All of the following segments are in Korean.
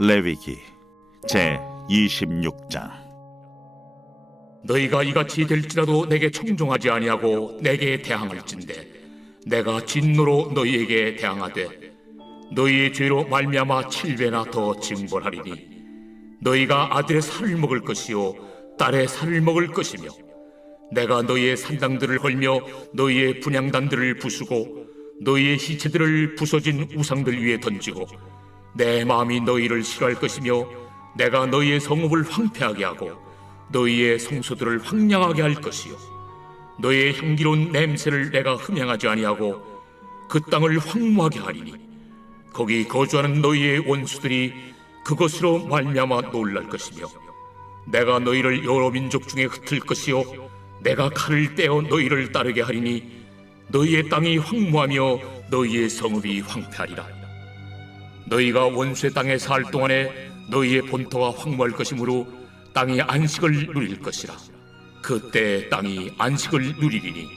레위기 제 26장. 너희가 이같이 될지라도 내게 청종하지 아니하고 내게 대항할진대 내가 진노로 너희에게 대항하되 너희의 죄로 말미암아 7배나 더 징벌하리니 너희가 아들의 살을 먹을 것이요 딸의 살을 먹을 것이며 내가 너희의 산당들을 헐며 너희의 분향단들을 부수고 너희의 시체들을 부서진 우상들 위에 던지고 내 마음이 너희를 싫어할 것이며 내가 너희의 성읍을 황폐하게 하고 너희의 성소들을 황량하게 할 것이요 너희의 향기로운 냄새를 내가 흠향하지 아니하고 그 땅을 황무하게 하리니 거기 거주하는 너희의 원수들이 그것으로 말미암아 놀랄 것이며 내가 너희를 여러 민족 중에 흩을 것이요 내가 칼을 떼어 너희를 따르게 하리니 너희의 땅이 황무하며 너희의 성읍이 황폐하리라. 너희가 원수의 땅에 살 동안에 너희의 본토가 황무할 것이므로 땅이 안식을 누릴 것이라. 그때 땅이 안식을 누리리니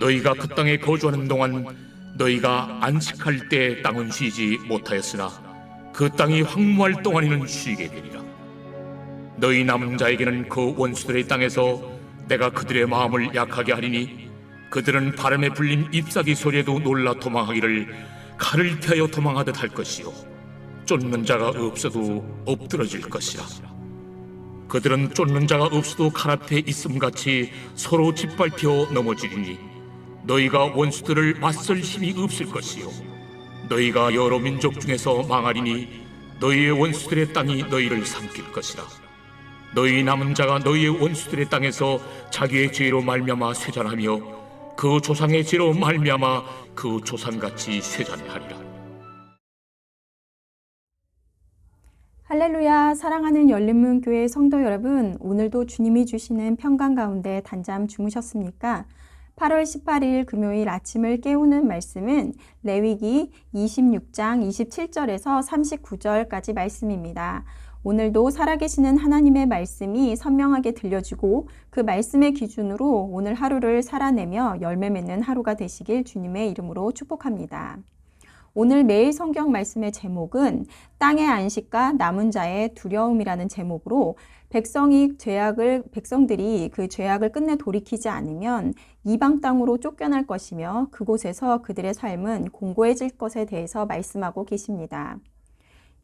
너희가 그 땅에 거주하는 동안 너희가 안식할 때 땅은 쉬지 못하였으나 그 땅이 황무할 동안에는 쉬게 되리라. 너희 남은 자에게는 그 원수들의 땅에서 내가 그들의 마음을 약하게 하리니 그들은 바람에 불린 잎사귀 소리에도 놀라 도망하기를 칼을 피하여 도망하듯 할 것이요 쫓는 자가 없어도 엎드러질 것이라. 그들은 쫓는 자가 없어도 칼 앞에 있음같이 서로 짓밟혀 넘어지리니 너희가 원수들을 맞설 힘이 없을 것이요 너희가 여러 민족 중에서 망하리니 너희의 원수들의 땅이 너희를 삼킬 것이라. 너희 남은 자가 너희의 원수들의 땅에서 자기의 죄로 말미암아 쇠잔하며 그 조상의 죄로 말미암아 그 조상같이 쇠잔하리라. 할렐루야. 사랑하는 열린문교회 성도 여러분, 오늘도 주님이 주시는 평강 가운데 단잠 주무셨습니까? 8월 18일 금요일 아침을 깨우는 말씀은 레위기 26장 27절에서 39절까지 말씀입니다. 오늘도 살아계시는 하나님의 말씀이 선명하게 들려주고 그 말씀의 기준으로 오늘 하루를 살아내며 열매 맺는 하루가 되시길 주님의 이름으로 축복합니다. 오늘 매일 성경 말씀의 제목은 땅의 안식과 남은 자의 두려움이라는 제목으로 백성들이 그 죄악을 끝내 돌이키지 않으면 이방 땅으로 쫓겨날 것이며 그곳에서 그들의 삶은 공고해질 것에 대해서 말씀하고 계십니다.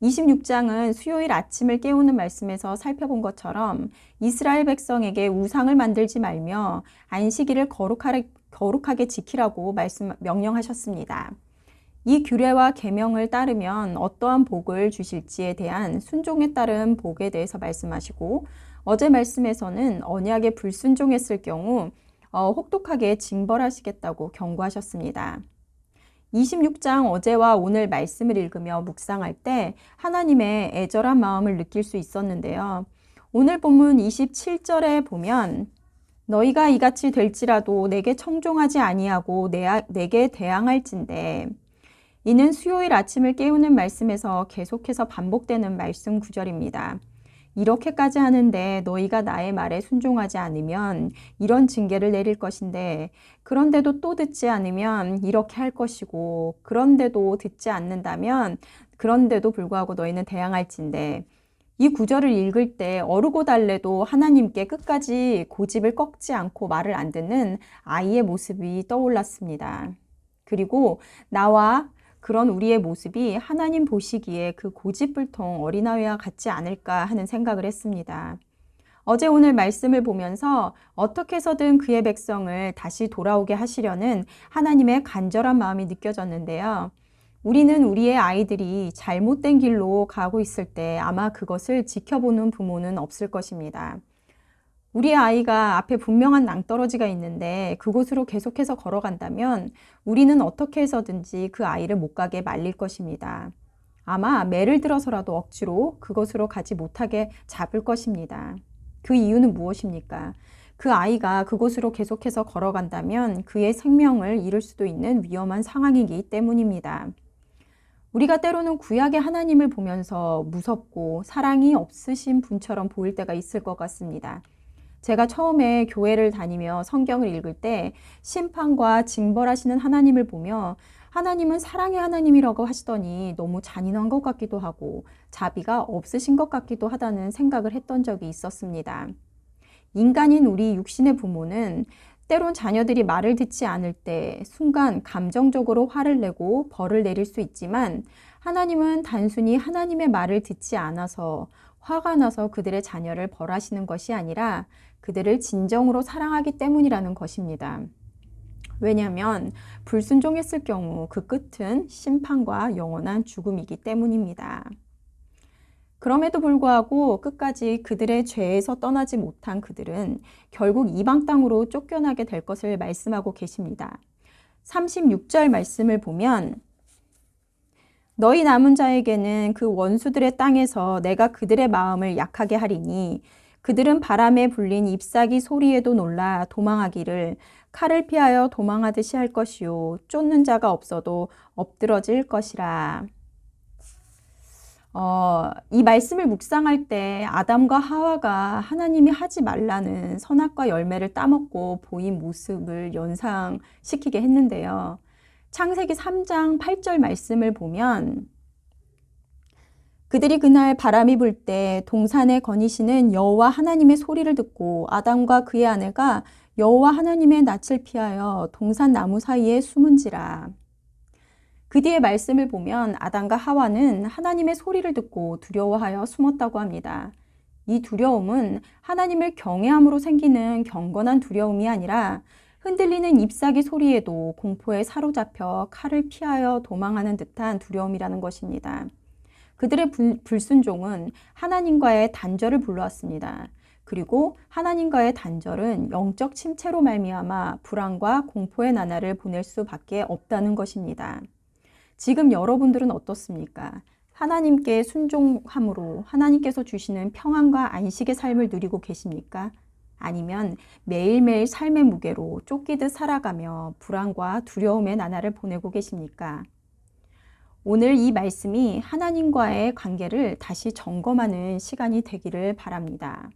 26장은 수요일 아침을 깨우는 말씀에서 살펴본 것처럼 이스라엘 백성에게 우상을 만들지 말며 안식일을 거룩하게 지키라고 명령하셨습니다. 이 규례와 계명을 따르면 어떠한 복을 주실지에 대한 순종에 따른 복에 대해서 말씀하시고 어제 말씀에서는 언약에 불순종했을 경우 혹독하게 징벌하시겠다고 경고하셨습니다. 26장 어제와 오늘 말씀을 읽으며 묵상할 때 하나님의 애절한 마음을 느낄 수 있었는데요. 오늘 본문 27절에 보면 너희가 이같이 될지라도 내게 청종하지 아니하고 내게 대항할진대. 이는 수요일 아침을 깨우는 말씀에서 계속해서 반복되는 말씀 구절입니다. 이렇게까지 하는데 너희가 나의 말에 순종하지 않으면 이런 징계를 내릴 것인데 그런데도 또 듣지 않으면 이렇게 할 것이고 그런데도 듣지 않는다면 그런데도 불구하고 너희는 대항할진대. 이 구절을 읽을 때 어르고 달래도 하나님께 끝까지 고집을 꺾지 않고 말을 안 듣는 아이의 모습이 떠올랐습니다. 그리고 나와 그런 우리의 모습이 하나님 보시기에 그 고집불통 어린아이와 같지 않을까 하는 생각을 했습니다. 어제 오늘 말씀을 보면서 어떻게 해서든 그의 백성을 다시 돌아오게 하시려는 하나님의 간절한 마음이 느껴졌는데요. 우리는 우리의 아이들이 잘못된 길로 가고 있을 때 아마 그것을 지켜보는 부모는 없을 것입니다. 우리 아이가 앞에 분명한 낭떠러지가 있는데 그곳으로 계속해서 걸어간다면 우리는 어떻게 해서든지 그 아이를 못 가게 말릴 것입니다. 아마 매를 들어서라도 억지로 그곳으로 가지 못하게 잡을 것입니다. 그 이유는 무엇입니까? 그 아이가 그곳으로 계속해서 걸어간다면 그의 생명을 잃을 수도 있는 위험한 상황이기 때문입니다. 우리가 때로는 구약의 하나님을 보면서 무섭고 사랑이 없으신 분처럼 보일 때가 있을 것 같습니다. 제가 처음에 교회를 다니며 성경을 읽을 때 심판과 징벌하시는 하나님을 보며 하나님은 사랑의 하나님이라고 하시더니 너무 잔인한 것 같기도 하고 자비가 없으신 것 같기도 하다는 생각을 했던 적이 있었습니다. 인간인 우리 육신의 부모는 때론 자녀들이 말을 듣지 않을 때 순간 감정적으로 화를 내고 벌을 내릴 수 있지만 하나님은 단순히 하나님의 말을 듣지 않아서 화가 나서 그들의 자녀를 벌하시는 것이 아니라 그들을 진정으로 사랑하기 때문이라는 것입니다. 왜냐하면 불순종했을 경우 그 끝은 심판과 영원한 죽음이기 때문입니다. 그럼에도 불구하고 끝까지 그들의 죄에서 떠나지 못한 그들은 결국 이방 땅으로 쫓겨나게 될 것을 말씀하고 계십니다. 36절 말씀을 보면 너희 남은 자에게는 그 원수들의 땅에서 내가 그들의 마음을 약하게 하리니 그들은 바람에 불린 잎사귀 소리에도 놀라 도망하기를 칼을 피하여 도망하듯이 할 것이요 쫓는 자가 없어도 엎드러질 것이라. 이 말씀을 묵상할 때 아담과 하와가 하나님이 하지 말라는 선악과 열매를 따먹고 보인 모습을 연상시키게 했는데요. 창세기 3장 8절 말씀을 보면 그들이 그날 바람이 불 때 동산에 거니시는 여호와 하나님의 소리를 듣고 아담과 그의 아내가 여호와 하나님의 낯을 피하여 동산 나무 사이에 숨은지라. 그 뒤에 말씀을 보면 아담과 하와는 하나님의 소리를 듣고 두려워하여 숨었다고 합니다. 이 두려움은 하나님을 경외함으로 생기는 경건한 두려움이 아니라 흔들리는 잎사귀 소리에도 공포에 사로잡혀 칼을 피하여 도망하는 듯한 두려움이라는 것입니다. 그들의 불순종은 하나님과의 단절을 불러왔습니다. 그리고 하나님과의 단절은 영적 침체로 말미암아 불안과 공포의 나날을 보낼 수밖에 없다는 것입니다. 지금 여러분들은 어떻습니까? 하나님께 순종함으로 하나님께서 주시는 평안과 안식의 삶을 누리고 계십니까? 아니면 매일매일 삶의 무게로 쫓기듯 살아가며 불안과 두려움의 나날을 보내고 계십니까? 오늘 이 말씀이 하나님과의 관계를 다시 점검하는 시간이 되기를 바랍니다.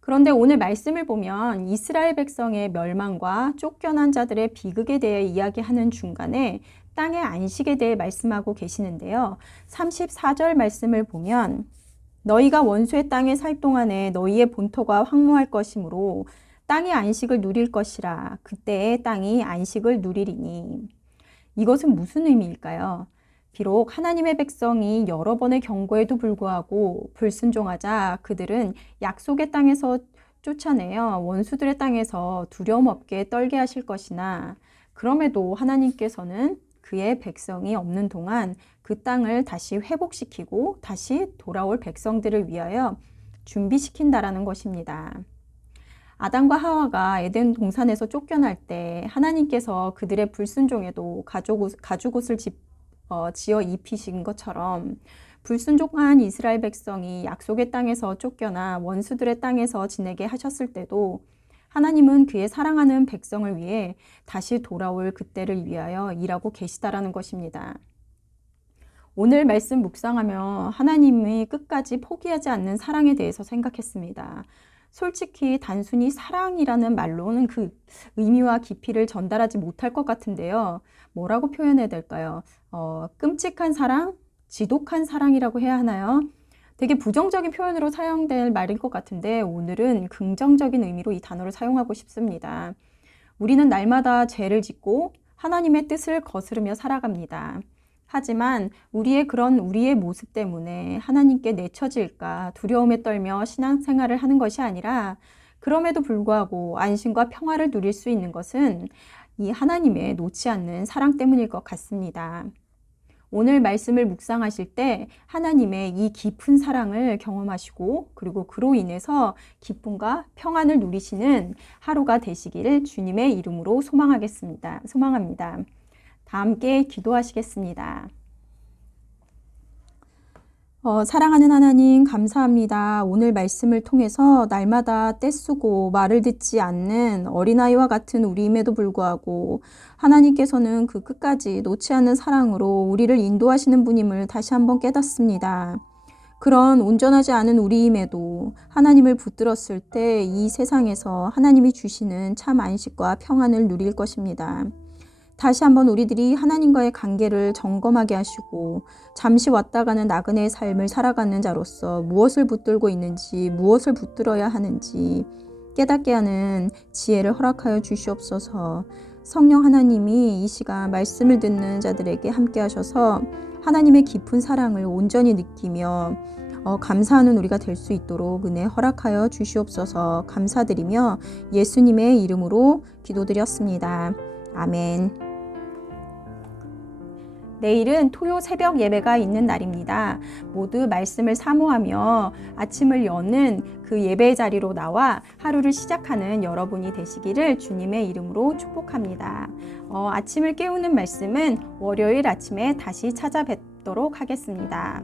그런데 오늘 말씀을 보면 이스라엘 백성의 멸망과 쫓겨난 자들의 비극에 대해 이야기하는 중간에 땅의 안식에 대해 말씀하고 계시는데요. 34절 말씀을 보면 너희가 원수의 땅에 살 동안에 너희의 본토가 황무할 것이므로 땅이 안식을 누릴 것이라. 그때의 땅이 안식을 누리리니. 이것은 무슨 의미일까요? 비록 하나님의 백성이 여러 번의 경고에도 불구하고 불순종하자 그들은 약속의 땅에서 쫓아내어 원수들의 땅에서 두려움 없게 떨게 하실 것이나 그럼에도 하나님께서는 그의 백성이 없는 동안 그 땅을 다시 회복시키고 다시 돌아올 백성들을 위하여 준비시킨다라는 것입니다. 아담과 하와가 에덴 동산에서 쫓겨날 때 하나님께서 그들의 불순종에도 가죽옷을 지어 입히신 것처럼 불순종한 이스라엘 백성이 약속의 땅에서 쫓겨나 원수들의 땅에서 지내게 하셨을 때도 하나님은 그의 사랑하는 백성을 위해 다시 돌아올 그때를 위하여 일하고 계시다라는 것입니다. 오늘 말씀 묵상하며 하나님이 끝까지 포기하지 않는 사랑에 대해서 생각했습니다. 솔직히 단순히 사랑이라는 말로는 그 의미와 깊이를 전달하지 못할 것 같은데요. 뭐라고 표현해야 될까요? 끔찍한 사랑, 지독한 사랑이라고 해야 하나요? 되게 부정적인 표현으로 사용될 말일 것 같은데 오늘은 긍정적인 의미로 이 단어를 사용하고 싶습니다. 우리는 날마다 죄를 짓고 하나님의 뜻을 거스르며 살아갑니다. 하지만 우리의 모습 때문에 하나님께 내쳐질까 두려움에 떨며 신앙생활을 하는 것이 아니라 그럼에도 불구하고 안심과 평화를 누릴 수 있는 것은 이 하나님의 놓지 않는 사랑 때문일 것 같습니다. 오늘 말씀을 묵상하실 때 하나님의 이 깊은 사랑을 경험하시고 그리고 그로 인해서 기쁨과 평안을 누리시는 하루가 되시기를 주님의 이름으로 소망합니다. 다 함께 기도하시겠습니다. 사랑하는 하나님 감사합니다. 오늘 말씀을 통해서 날마다 떼쓰고 말을 듣지 않는 어린아이와 같은 우리임에도 불구하고 하나님께서는 그 끝까지 놓지 않는 사랑으로 우리를 인도하시는 분임을 다시 한번 깨닫습니다. 그런 온전하지 않은 우리임에도 하나님을 붙들었을 때 이 세상에서 하나님이 주시는 참 안식과 평안을 누릴 것입니다. 다시 한번 우리들이 하나님과의 관계를 점검하게 하시고 잠시 왔다 가는 나그네의 삶을 살아가는 자로서 무엇을 붙들고 있는지, 무엇을 붙들어야 하는지 깨닫게 하는 지혜를 허락하여 주시옵소서. 성령 하나님이 이 시간 말씀을 듣는 자들에게 함께 하셔서 하나님의 깊은 사랑을 온전히 느끼며 감사하는 우리가 될 수 있도록 은혜 허락하여 주시옵소서. 감사드리며 예수님의 이름으로 기도드렸습니다. 아멘. 내일은 토요 새벽 예배가 있는 날입니다. 모두 말씀을 사모하며 아침을 여는 그 예배 자리로 나와 하루를 시작하는 여러분이 되시기를 주님의 이름으로 축복합니다. 아침을 깨우는 말씀은 월요일 아침에 다시 찾아뵙도록 하겠습니다.